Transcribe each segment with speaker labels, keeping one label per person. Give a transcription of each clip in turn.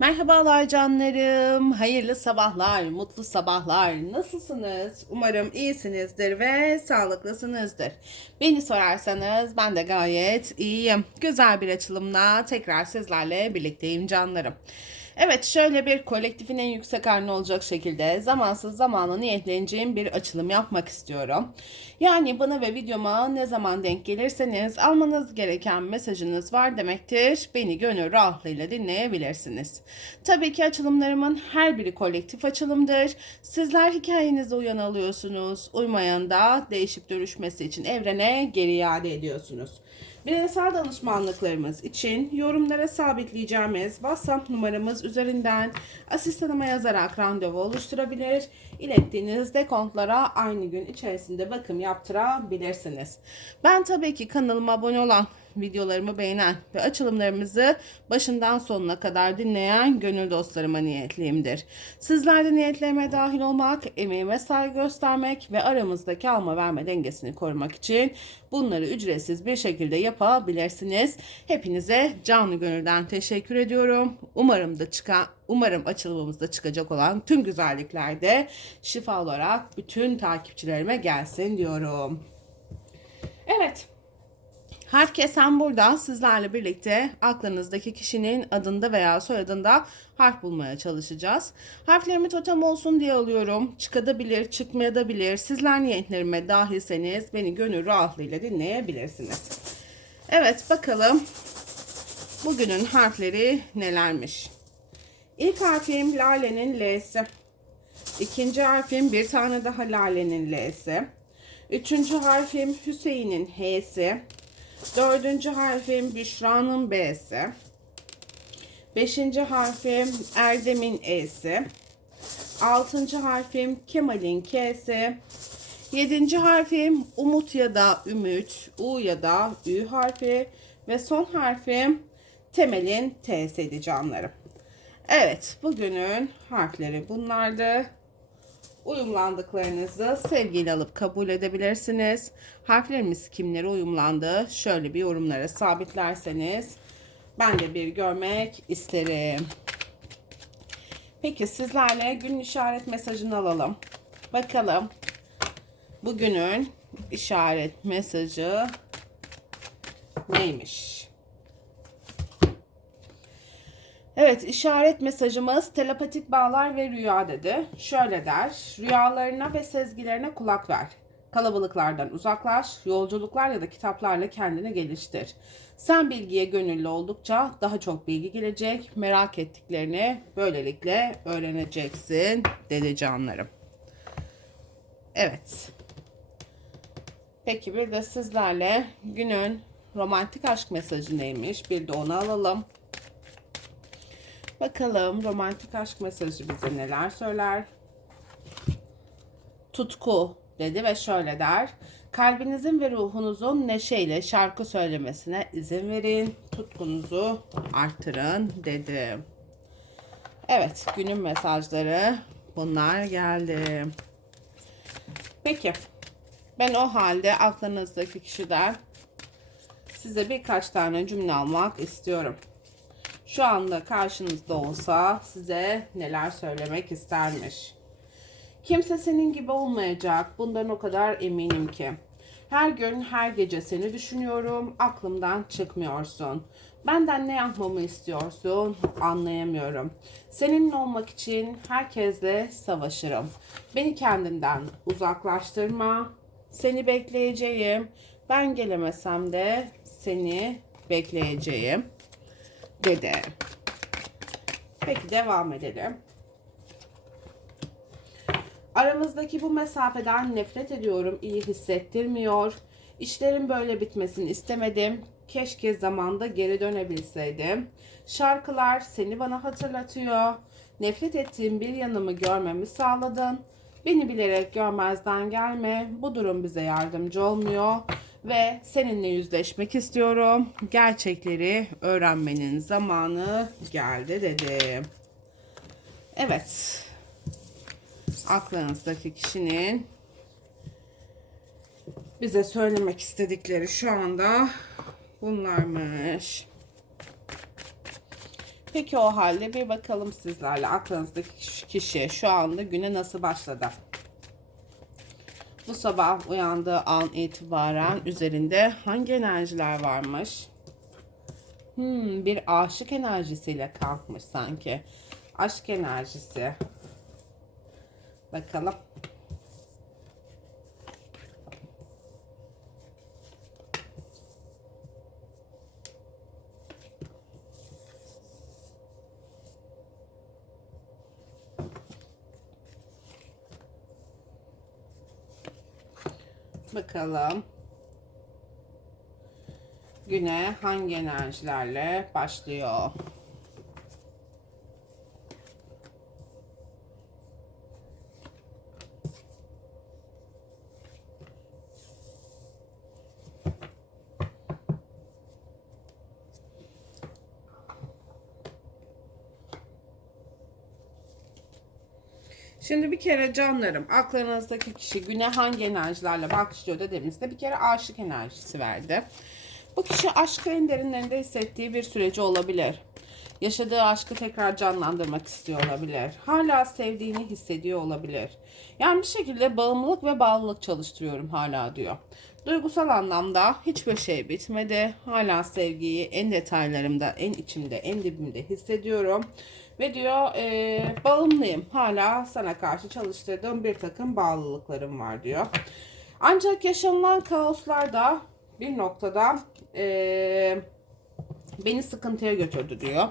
Speaker 1: Merhabalar canlarım. Hayırlı sabahlar, mutlu sabahlar. Nasılsınız? Umarım iyisinizdir ve sağlıklısınızdır. Beni sorarsanız ben de gayet iyiyim. Güzel bir açılımla tekrar sizlerle birlikteyim canlarım. Evet şöyle bir kolektifin en yüksek halini olacak şekilde zamansız zamana niyetleneceğim bir açılım yapmak istiyorum. Yani bana ve videoma ne zaman denk gelirseniz almanız gereken mesajınız var demektir. Beni gönül rahatlığıyla dinleyebilirsiniz. Tabii ki açılımlarımın her biri kolektif açılımdır. Sizler hikayenize uyan alıyorsunuz. Uymayan da değişip dönüşmesi için evrene geri iade ediyorsunuz. Bireysel danışmanlıklarımız için yorumlara sabitleyeceğimiz WhatsApp numaramız üzerinden asistanıma yazarak randevu oluşturabilir. İlettiğiniz dekontlara aynı gün içerisinde bakım yaptırabilirsiniz. Ben tabii ki kanalıma abone olan videolarımı beğenen ve açılımlarımızı başından sonuna kadar dinleyen gönül dostlarıma niyetliyimdir. Sizler de niyetlerime dahil olmak, emeğime saygı göstermek ve aramızdaki alma verme dengesini korumak için bunları ücretsiz bir şekilde yapabilirsiniz. Hepinize canlı gönülden teşekkür ediyorum. Umarım da çıkan Umarım açılımımızda çıkacak olan tüm güzellikler de şifa olarak bütün takipçilerime gelsin diyorum. Evet. Harf kesen burada sizlerle birlikte aklınızdaki kişinin adında veya soyadında harf bulmaya çalışacağız. Harflerimi totem olsun diye alıyorum. Çıkabilir, çıkmayabilir. Sizler niyetlerime dahilseniz beni gönül rahatlığıyla dinleyebilirsiniz. Evet bakalım bugünün harfleri nelermiş. İlk harfim Lale'nin L'si. İkinci harfim bir tane daha Lale'nin L'si. Üçüncü harfim Hüseyin'in H'si. Dördüncü harfim Büşra'nın B'si. Beşinci harfim Erdem'in E'si. Altıncı harfim Kemal'in K'si. Yedinci harfim Umut ya da Ümit, U ya da Ü harfi. Ve son harfim Temel'in T'siydi canlarım. Evet, bugünün harfleri bunlardı uyumlandıklarınızı sevgiyle alıp kabul edebilirsiniz. Harflerimiz kimlere uyumlandı? Şöyle bir yorumlara sabitlerseniz ben de bir görmek isterim. Peki sizlerle gün işaret mesajını alalım. Bakalım bugünün işaret mesajı neymiş? Evet işaret mesajımız telepatik bağlar ve rüya dedi. Şöyle der. Rüyalarına ve sezgilerine kulak ver. Kalabalıklardan uzaklaş, yolculuklar ya da kitaplarla kendini geliştir. Sen bilgiye gönüllü oldukça daha çok bilgi gelecek. Merak ettiklerini böylelikle öğreneceksin dedi canlarım. Evet. Peki bir de sizlerle günün romantik aşk mesajı neymiş? Bir de onu alalım. Bakalım romantik aşk mesajı bize neler söyler? Tutku dedi ve şöyle der. Kalbinizin ve ruhunuzun neşeyle şarkı söylemesine izin verin. Tutkunuzu arttırın dedi. Evet günün mesajları bunlar geldi. Peki ben o halde aklınızdaki kişiden size birkaç tane cümle almak istiyorum şu anda karşınızda olsa size neler söylemek istermiş. Kimse senin gibi olmayacak. Bundan o kadar eminim ki. Her gün, her gece seni düşünüyorum. Aklımdan çıkmıyorsun. Benden ne yapmamı istiyorsun? Anlayamıyorum. Seninle olmak için herkesle savaşırım. Beni kendinden uzaklaştırma. Seni bekleyeceğim. Ben gelemesem de seni bekleyeceğim dedi. Peki devam edelim. Aramızdaki bu mesafeden nefret ediyorum. İyi hissettirmiyor. İşlerin böyle bitmesini istemedim. Keşke zamanda geri dönebilseydim. Şarkılar seni bana hatırlatıyor. Nefret ettiğim bir yanımı görmemi sağladın. Beni bilerek görmezden gelme. Bu durum bize yardımcı olmuyor ve seninle yüzleşmek istiyorum. Gerçekleri öğrenmenin zamanı geldi dedi. Evet. Aklınızdaki kişinin bize söylemek istedikleri şu anda bunlarmış. Peki o halde bir bakalım sizlerle aklınızdaki kişi şu anda güne nasıl başladı? Bu sabah uyandığı an itibaren üzerinde hangi enerjiler varmış? Hmm, bir aşık enerjisiyle kalkmış sanki. Aşk enerjisi. Bakalım. Bakalım. Güne hangi enerjilerle başlıyor? Şimdi bir kere canlarım aklınızdaki kişi güne hangi enerjilerle başlıyor dediğimizde bir kere aşık enerjisi verdi. Bu kişi aşkı en derinlerinde hissettiği bir süreci olabilir. Yaşadığı aşkı tekrar canlandırmak istiyor olabilir. Hala sevdiğini hissediyor olabilir. Yani bir şekilde bağımlılık ve bağlılık çalıştırıyorum hala diyor. Duygusal anlamda hiçbir şey bitmedi. Hala sevgiyi en detaylarımda, en içimde, en dibimde hissediyorum. Ve diyor e, bağımlıyım. Hala sana karşı çalıştırdığım bir takım bağlılıklarım var diyor. Ancak yaşanılan kaoslar da bir noktada e, beni sıkıntıya götürdü diyor.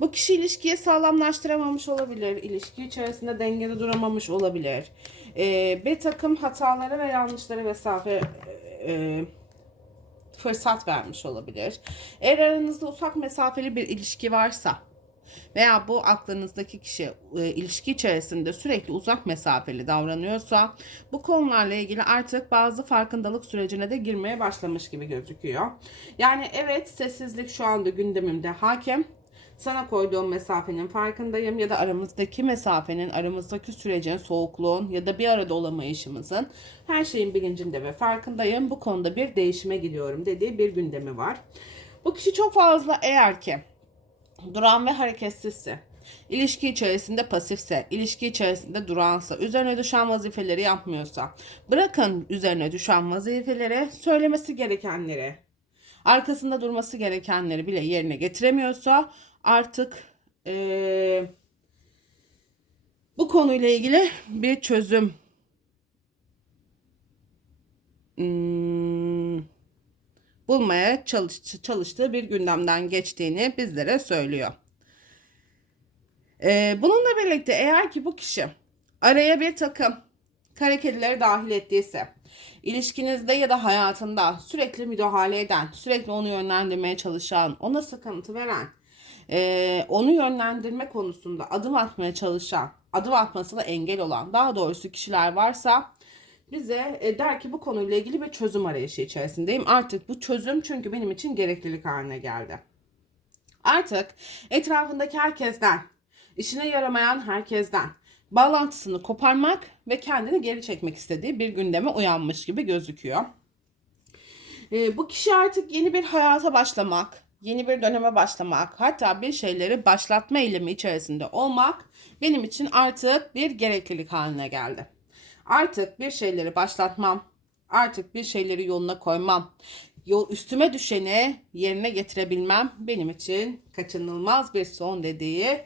Speaker 1: Bu kişi ilişkiyi sağlamlaştıramamış olabilir. İlişki içerisinde dengede duramamış olabilir. E, bir takım hatalara ve yanlışlara mesafe e, fırsat vermiş olabilir. Eğer aranızda ufak mesafeli bir ilişki varsa veya bu aklınızdaki kişi e, ilişki içerisinde sürekli uzak mesafeli davranıyorsa bu konularla ilgili artık bazı farkındalık sürecine de girmeye başlamış gibi gözüküyor. Yani evet sessizlik şu anda gündemimde hakim. Sana koyduğum mesafenin farkındayım ya da aramızdaki mesafenin, aramızdaki sürecin, soğukluğun ya da bir arada olamayışımızın her şeyin bilincinde ve farkındayım. Bu konuda bir değişime gidiyorum dediği bir gündemi var. Bu kişi çok fazla eğer ki duran ve hareketsizse, ilişki içerisinde pasifse, ilişki içerisinde duransa, üzerine düşen vazifeleri yapmıyorsa, bırakın üzerine düşen vazifeleri, söylemesi gerekenleri, arkasında durması gerekenleri bile yerine getiremiyorsa artık ee, bu konuyla ilgili bir çözüm hmm, bulmaya çalış, çalıştığı bir gündemden geçtiğini bizlere söylüyor. Ee, bununla birlikte eğer ki bu kişi araya bir takım kara kedileri dahil ettiyse, ilişkinizde ya da hayatında sürekli müdahale eden, sürekli onu yönlendirmeye çalışan, ona sıkıntı veren, e, onu yönlendirme konusunda adım atmaya çalışan, adım atmasına engel olan daha doğrusu kişiler varsa bize e, der ki bu konuyla ilgili bir çözüm arayışı içerisindeyim. Artık bu çözüm çünkü benim için gereklilik haline geldi. Artık etrafındaki herkesten, işine yaramayan herkesten bağlantısını koparmak ve kendini geri çekmek istediği bir gündeme uyanmış gibi gözüküyor. E, bu kişi artık yeni bir hayata başlamak, yeni bir döneme başlamak, hatta bir şeyleri başlatma eylemi içerisinde olmak benim için artık bir gereklilik haline geldi. Artık bir şeyleri başlatmam, artık bir şeyleri yoluna koymam, yol üstüme düşeni yerine getirebilmem benim için kaçınılmaz bir son dediği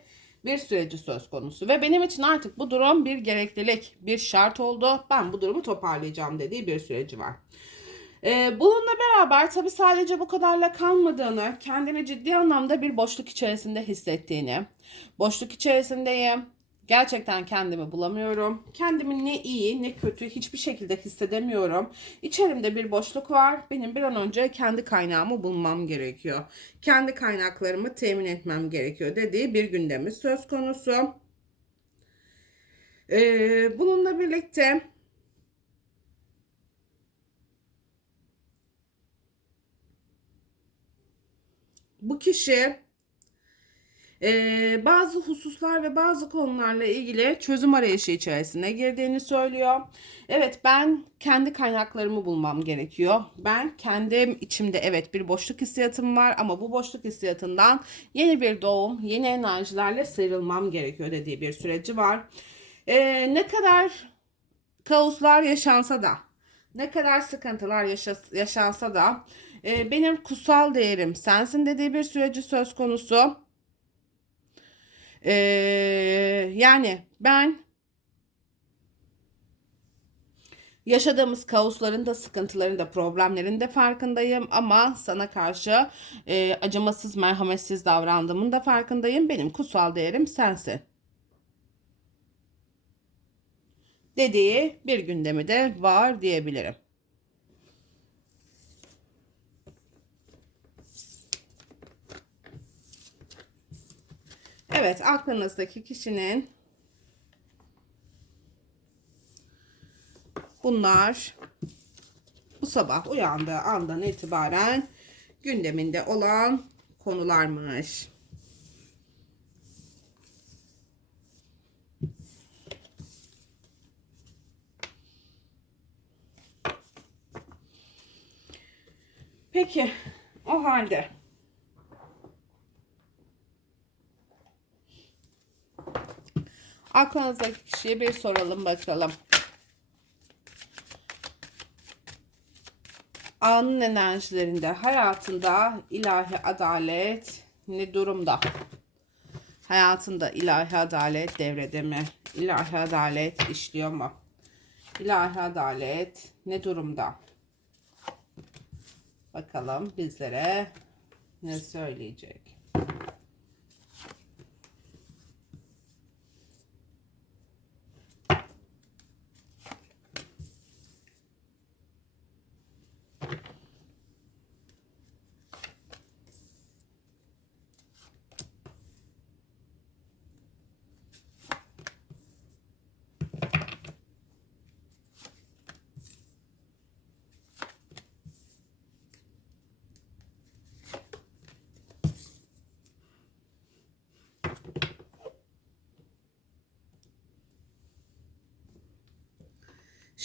Speaker 1: bir süreci söz konusu ve benim için artık bu durum bir gereklilik, bir şart oldu. Ben bu durumu toparlayacağım dediği bir süreci var. Ee, bununla beraber tabi sadece bu kadarla kalmadığını, kendini ciddi anlamda bir boşluk içerisinde hissettiğini, boşluk içerisindeyim, Gerçekten kendimi bulamıyorum. Kendimi ne iyi ne kötü hiçbir şekilde hissedemiyorum. İçerimde bir boşluk var. Benim bir an önce kendi kaynağımı bulmam gerekiyor. Kendi kaynaklarımı temin etmem gerekiyor dediği bir gündemi söz konusu. Ee, bununla birlikte bu kişi Ee, bazı hususlar ve bazı konularla ilgili çözüm arayışı içerisine girdiğini söylüyor. Evet ben kendi kaynaklarımı bulmam gerekiyor. Ben kendim içimde evet bir boşluk hissiyatım var ama bu boşluk hissiyatından yeni bir doğum, yeni enerjilerle sıyrılmam gerekiyor dediği bir süreci var. Ee, ne kadar kaoslar yaşansa da, ne kadar sıkıntılar yaşas- yaşansa da e, benim kutsal değerim sensin dediği bir süreci söz konusu. Ee, yani ben yaşadığımız kaosların da sıkıntıların da problemlerin de farkındayım ama sana karşı e, acımasız merhametsiz davrandığımın da farkındayım. Benim kutsal değerim sensin. Dediği bir gündemi de var diyebilirim. Evet, aklınızdaki kişinin bunlar bu sabah uyandığı andan itibaren gündeminde olan konularmış. Peki, o halde aklınızdaki kişiye bir soralım bakalım. Anın enerjilerinde, hayatında ilahi adalet ne durumda? Hayatında ilahi adalet devrede mi? İlahi adalet işliyor mu? İlahi adalet ne durumda? Bakalım bizlere ne söyleyecek?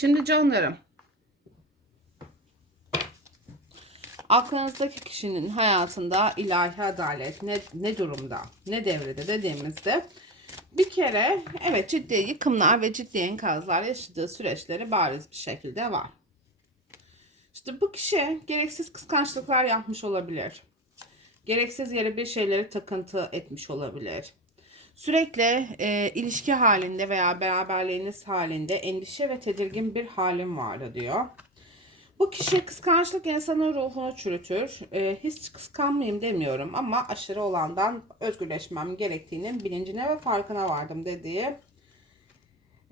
Speaker 1: Şimdi canlarım. Aklınızdaki kişinin hayatında ilahi adalet ne, ne durumda, ne devrede dediğimizde bir kere evet ciddi yıkımlar ve ciddi enkazlar yaşadığı süreçleri bariz bir şekilde var. İşte bu kişi gereksiz kıskançlıklar yapmış olabilir. Gereksiz yere bir şeyleri takıntı etmiş olabilir. Sürekli e, ilişki halinde veya beraberliğiniz halinde endişe ve tedirgin bir halim vardı diyor. Bu kişi kıskançlık insanın ruhunu çürütür. E, hiç kıskanmayayım demiyorum ama aşırı olandan özgürleşmem gerektiğinin bilincine ve farkına vardım dediği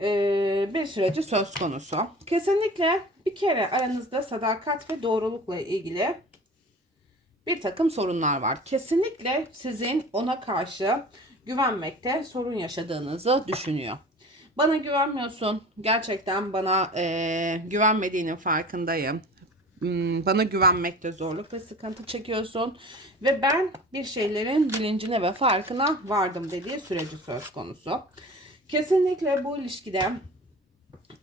Speaker 1: e, bir süreci söz konusu. Kesinlikle bir kere aranızda sadakat ve doğrulukla ilgili bir takım sorunlar var. Kesinlikle sizin ona karşı güvenmekte sorun yaşadığınızı düşünüyor. Bana güvenmiyorsun. Gerçekten bana e, güvenmediğinin farkındayım. Hmm, Bana güvenmekte zorluk ve sıkıntı çekiyorsun. Ve ben bir şeylerin bilincine ve farkına vardım dediği süreci söz konusu. Kesinlikle bu ilişkide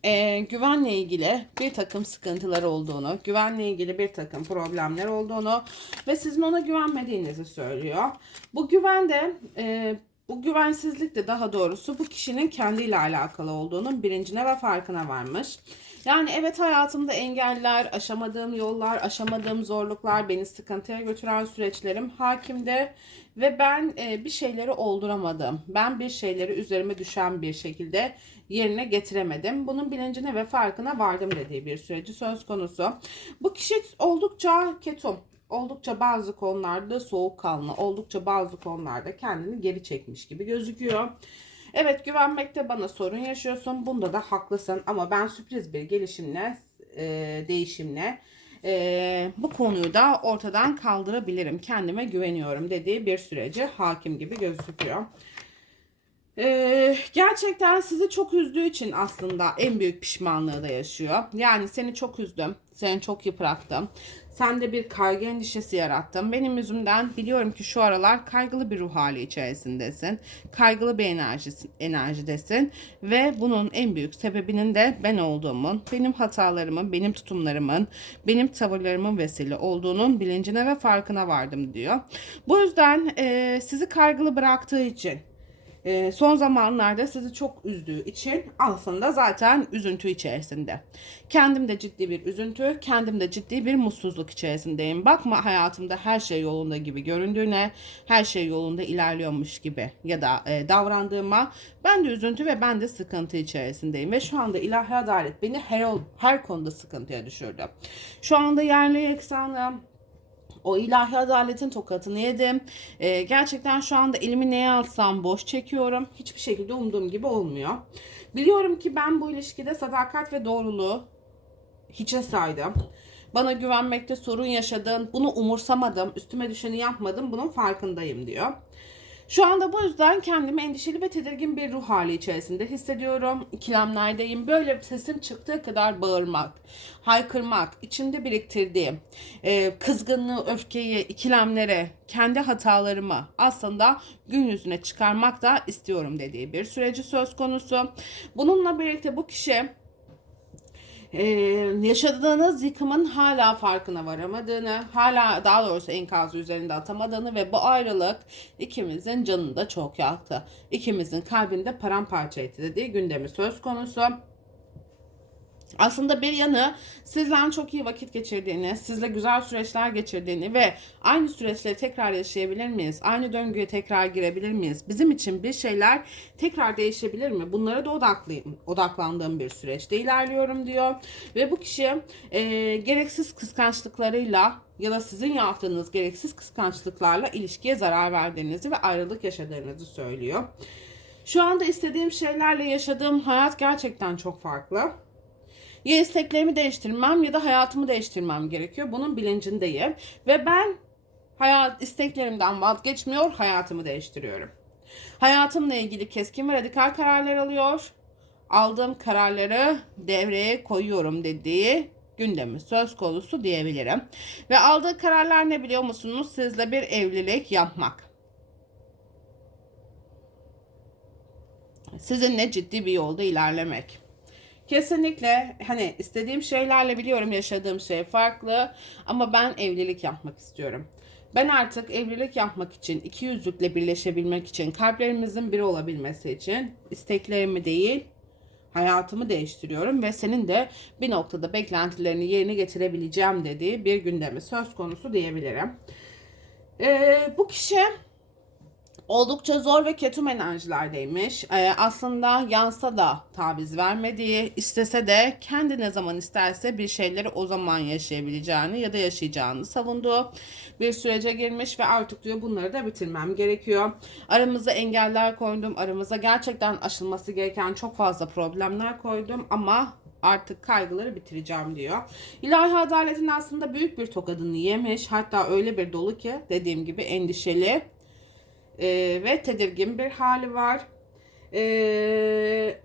Speaker 1: e, güvenle ilgili bir takım sıkıntılar olduğunu, güvenle ilgili bir takım problemler olduğunu ve sizin ona güvenmediğinizi söylüyor. Bu güven de e, bu güvensizlik de daha doğrusu bu kişinin kendiyle alakalı olduğunun bilincine ve farkına varmış. Yani evet hayatımda engeller, aşamadığım yollar, aşamadığım zorluklar, beni sıkıntıya götüren süreçlerim hakimde ve ben e, bir şeyleri olduramadım. Ben bir şeyleri üzerime düşen bir şekilde yerine getiremedim. Bunun bilincine ve farkına vardım dediği bir süreci söz konusu. Bu kişi oldukça ketum oldukça bazı konularda soğukkanlı, oldukça bazı konularda kendini geri çekmiş gibi gözüküyor. Evet güvenmekte bana sorun yaşıyorsun. Bunda da haklısın ama ben sürpriz bir gelişimle, e, değişimle e, bu konuyu da ortadan kaldırabilirim. Kendime güveniyorum dediği bir süreci hakim gibi gözüküyor. Ee, gerçekten sizi çok üzdüğü için aslında en büyük pişmanlığı da yaşıyor. Yani seni çok üzdüm, seni çok yıprattım. Sen de bir kaygı endişesi yarattın. Benim yüzümden biliyorum ki şu aralar kaygılı bir ruh hali içerisindesin. Kaygılı bir enerjisin, enerjidesin. Ve bunun en büyük sebebinin de ben olduğumun, benim hatalarımın, benim tutumlarımın, benim tavırlarımın vesile olduğunun bilincine ve farkına vardım diyor. Bu yüzden e, sizi kaygılı bıraktığı için ee, son zamanlarda sizi çok üzdüğü için aslında zaten üzüntü içerisinde. Kendim de ciddi bir üzüntü, kendim de ciddi bir mutsuzluk içerisindeyim. Bakma hayatımda her şey yolunda gibi göründüğüne, her şey yolunda ilerliyormuş gibi ya da e, davrandığıma ben de üzüntü ve ben de sıkıntı içerisindeyim. Ve şu anda ilahi adalet beni her, her konuda sıkıntıya düşürdü. Şu anda yerli eksanım, o ilahi adaletin tokatını yedim. Ee, gerçekten şu anda elimi neye alsam boş çekiyorum. Hiçbir şekilde umduğum gibi olmuyor. Biliyorum ki ben bu ilişkide sadakat ve doğruluğu hiçe saydım. Bana güvenmekte sorun yaşadın, bunu umursamadım, üstüme düşeni yapmadım, bunun farkındayım diyor. Şu anda bu yüzden kendimi endişeli ve tedirgin bir ruh hali içerisinde hissediyorum. İkilemlerdeyim. Böyle sesim çıktığı kadar bağırmak, haykırmak, içimde biriktirdiğim e, kızgınlığı, öfkeyi, ikilemlere, kendi hatalarımı aslında gün yüzüne çıkarmak da istiyorum dediği bir süreci söz konusu. Bununla birlikte bu kişi ee, yaşadığınız yıkımın hala farkına varamadığını, hala daha doğrusu enkazı üzerinde atamadığını ve bu ayrılık ikimizin canını da çok yaktı. İkimizin kalbinde paramparça etti dediği gündemi söz konusu. Aslında bir yanı sizle çok iyi vakit geçirdiğini, sizle güzel süreçler geçirdiğini ve aynı süreçleri tekrar yaşayabilir miyiz? Aynı döngüye tekrar girebilir miyiz? Bizim için bir şeyler tekrar değişebilir mi? Bunlara da odaklıyım, odaklandığım bir süreçte ilerliyorum diyor. Ve bu kişi e, gereksiz kıskançlıklarıyla ya da sizin yaptığınız gereksiz kıskançlıklarla ilişkiye zarar verdiğinizi ve ayrılık yaşadığınızı söylüyor. Şu anda istediğim şeylerle yaşadığım hayat gerçekten çok farklı. Ya isteklerimi değiştirmem ya da hayatımı değiştirmem gerekiyor. Bunun bilincindeyim. Ve ben hayat isteklerimden vazgeçmiyor, hayatımı değiştiriyorum. Hayatımla ilgili keskin ve radikal kararlar alıyor. Aldığım kararları devreye koyuyorum dediği gündemi söz konusu diyebilirim. Ve aldığı kararlar ne biliyor musunuz? Sizle bir evlilik yapmak. Sizinle ciddi bir yolda ilerlemek. Kesinlikle hani istediğim şeylerle biliyorum yaşadığım şey farklı ama ben evlilik yapmak istiyorum. Ben artık evlilik yapmak için, iki yüzlükle birleşebilmek için, kalplerimizin biri olabilmesi için isteklerimi değil, hayatımı değiştiriyorum ve senin de bir noktada beklentilerini yerine getirebileceğim dediği bir gündemi söz konusu diyebilirim. Ee, bu kişi oldukça zor ve ketum enerjilerdeymiş. Ee, aslında yansa da taviz vermediği, istese de kendi ne zaman isterse bir şeyleri o zaman yaşayabileceğini ya da yaşayacağını savunduğu bir sürece girmiş ve artık diyor bunları da bitirmem gerekiyor. Aramıza engeller koydum. Aramıza gerçekten aşılması gereken çok fazla problemler koydum ama artık kaygıları bitireceğim diyor. İlahi adaletin aslında büyük bir tokadını yemiş. Hatta öyle bir dolu ki dediğim gibi endişeli e, ve tedirgin bir hali var. E,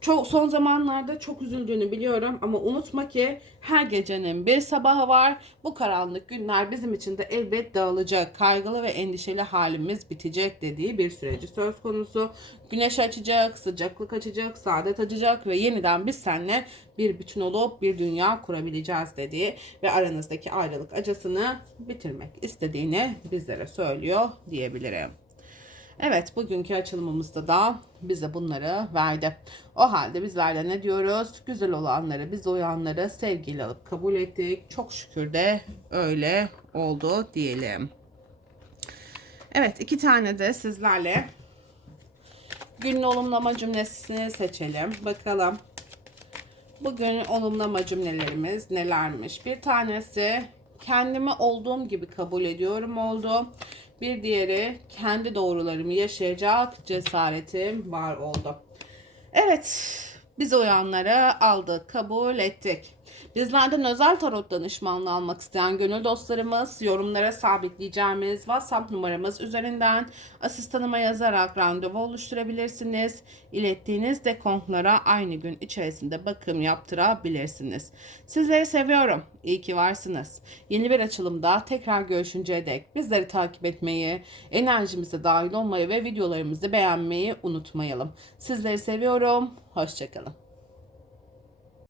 Speaker 1: çok son zamanlarda çok üzüldüğünü biliyorum ama unutma ki her gecenin bir sabahı var. Bu karanlık günler bizim için de elbet dağılacak. Kaygılı ve endişeli halimiz bitecek dediği bir süreci söz konusu. Güneş açacak, sıcaklık açacak, saadet açacak ve yeniden biz seninle bir bütün olup bir dünya kurabileceğiz dediği ve aranızdaki ayrılık acısını bitirmek istediğini bizlere söylüyor diyebilirim. Evet bugünkü açılımımızda da bize bunları verdi. O halde bizler de ne diyoruz? Güzel olanları, biz uyanları sevgiyle alıp kabul ettik. Çok şükür de öyle oldu diyelim. Evet iki tane de sizlerle günün olumlama cümlesini seçelim. Bakalım bugün olumlama cümlelerimiz nelermiş? Bir tanesi kendimi olduğum gibi kabul ediyorum oldu. Bir diğeri kendi doğrularımı yaşayacak cesaretim var oldu. Evet, biz uyanları aldık, kabul ettik. Bizlerden özel tarot danışmanlığı almak isteyen gönül dostlarımız yorumlara sabitleyeceğimiz WhatsApp numaramız üzerinden asistanıma yazarak randevu oluşturabilirsiniz. İlettiğiniz dekontlara aynı gün içerisinde bakım yaptırabilirsiniz. Sizleri seviyorum. İyi ki varsınız. Yeni bir açılımda tekrar görüşünceye dek bizleri takip etmeyi, enerjimize dahil olmayı ve videolarımızı beğenmeyi unutmayalım. Sizleri seviyorum. Hoşçakalın.